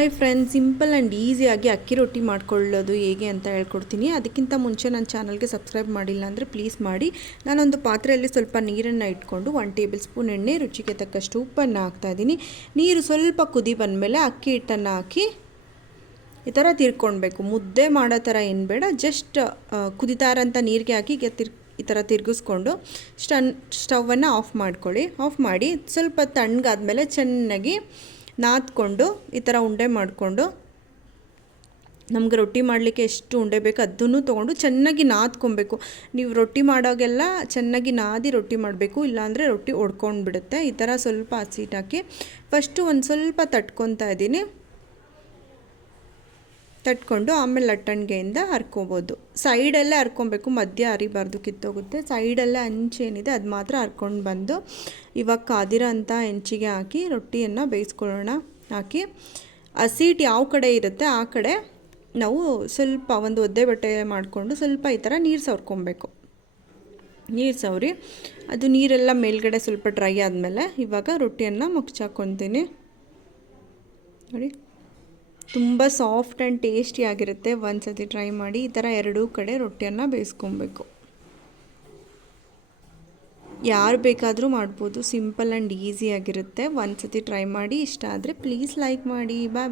Hi friends, simple and ಈಸಿಯಾಗಿ ಅಕ್ಕಿ ರೊಟ್ಟಿ ಮಾಡ್ಕೊಳ್ಳೋದು ಹೇಗೆ ಅಂತ ಹೇಳ್ಕೊಡ್ತೀನಿ. ಅದಕ್ಕಿಂತ ಮುಂಚೆ ನನ್ನ ಚಾನಲ್ಗೆ ಸಬ್ಸ್ಕ್ರೈಬ್ ಮಾಡಿಲ್ಲ ಅಂದರೆ ಪ್ಲೀಸ್ ಮಾಡಿ. ನಾನೊಂದು ಪಾತ್ರೆಯಲ್ಲಿ ಸ್ವಲ್ಪ ನೀರನ್ನು ಇಟ್ಕೊಂಡು 1 ಟೇಬಲ್ ಸ್ಪೂನ್ ಎಣ್ಣೆ, ರುಚಿಗೆ ತಕ್ಕಷ್ಟು ಉಪ್ಪನ್ನು ಹಾಕ್ತಾಯಿದ್ದೀನಿ. ನೀರು ಸ್ವಲ್ಪ ಕುದಿ ಬಂದಮೇಲೆ ಅಕ್ಕಿ ಹಿಟ್ಟನ್ನು ಹಾಕಿ ಈ ಥರ ತಿರ್ಕೊಳ್ಬೇಕು. ಮುದ್ದೆ ಮಾಡೋ ಥರ ಏನು ಬೇಡ, ಜಸ್ಟ್ ಕುದಿತಾ ಇರೋಂಥ ನೀರಿಗೆ ಹಾಕಿ ಈ ಥರ ತಿರುಗಿಸ್ಕೊಂಡು ಸ್ಟವನ್ನು ಆಫ್ ಮಾಡ್ಕೊಳ್ಳಿ. ಆಫ್ ಮಾಡಿ ಸ್ವಲ್ಪ ತಣ್ಣಗಾದ್ಮೇಲೆ ಚೆನ್ನಾಗಿ ನಾದ್ಕೊಂಡು ಈ ಥರ ಉಂಡೆ ಮಾಡಿಕೊಂಡು, ನಮ್ಗೆ ರೊಟ್ಟಿ ಮಾಡಲಿಕ್ಕೆ ಎಷ್ಟು ಉಂಡೆ ಬೇಕು ಅದನ್ನು ತೊಗೊಂಡು ಚೆನ್ನಾಗಿ ನಾದ್ಕೊಬೇಕು. ನೀವು ರೊಟ್ಟಿ ಮಾಡೋಗೆಲ್ಲ ಚೆನ್ನಾಗಿ ನಾದಿ ರೊಟ್ಟಿ ಮಾಡಬೇಕು, ಇಲ್ಲಾಂದರೆ ರೊಟ್ಟಿ ಒಡ್ಕೊಂಡು ಬಿಡುತ್ತೆ. ಈ ಥರ ಸ್ವಲ್ಪ ಹಸಿಟ್ಟು ಹಾಕಿ ಫಸ್ಟು ಒಂದು ಸ್ವಲ್ಪ ತಟ್ಕೊತಾ ಇದ್ದೀನಿ. ತಟ್ಕೊಂಡು ಆಮೇಲೆ ಲಟ್ಟಣಿಗೆಯಿಂದ ಹರ್ಕೊಬೋದು. ಸೈಡಲ್ಲೇ ಹರ್ಕೊಬೇಕು, ಮಧ್ಯ ಹರಿಬಾರ್ದು, ಕಿತ್ತೋಗುತ್ತೆ. ಸೈಡಲ್ಲೇ ಹಂಚೇನಿದೆ ಅದು ಮಾತ್ರ ಹರ್ಕೊಂಡು ಬಂದು ಇವಾಗ ಕಾದಿರೋ ಅಂಥ ಹೆಂಚಿಗೆ ಹಾಕಿ ರೊಟ್ಟಿಯನ್ನು ಬೇಯಿಸ್ಕೊಳ್ಳೋಣ. ಹಾಕಿ ಹಸಿಟ್ಟು ಯಾವ ಕಡೆ ಇರುತ್ತೆ ಆ ಕಡೆ ನಾವು ಸ್ವಲ್ಪ ಒಂದು ಒದ್ದೆ ಬಟ್ಟೆ ಮಾಡಿಕೊಂಡು ಸ್ವಲ್ಪ ಈ ಥರ ನೀರು ಸವರ್ಕೊಬೇಕು. ನೀರು ಸವರಿ ಅದು ನೀರೆಲ್ಲ ಮೇಲ್ಗಡೆ ಸ್ವಲ್ಪ ಡ್ರೈ ಆದಮೇಲೆ ಇವಾಗ ರೊಟ್ಟಿಯನ್ನು ಮುಚ್ಚಾಕೊತೀನಿ. ನೋಡಿ, ತುಂಬ ಸಾಫ್ಟ್ ಆ್ಯಂಡ್ ಟೇಸ್ಟಿಯಾಗಿರುತ್ತೆ. ಒಂದು ಸತಿ ಟ್ರೈ ಮಾಡಿ. ಈ ಥರ ಎರಡೂ ಕಡೆ ರೊಟ್ಟಿಯನ್ನು ಬೇಯಿಸ್ಕೊಬೇಕು. ಯಾರು ಬೇಕಾದರೂ ಮಾಡ್ಬೋದು, ಸಿಂಪಲ್ ಆ್ಯಂಡ್ ಈಸಿಯಾಗಿರುತ್ತೆ. ಒಂದು ಸತಿ ಟ್ರೈ ಮಾಡಿ. ಇಷ್ಟ ಆದರೆ ಪ್ಲೀಸ್ ಲೈಕ್ ಮಾಡಿ. ಬಾಯ್.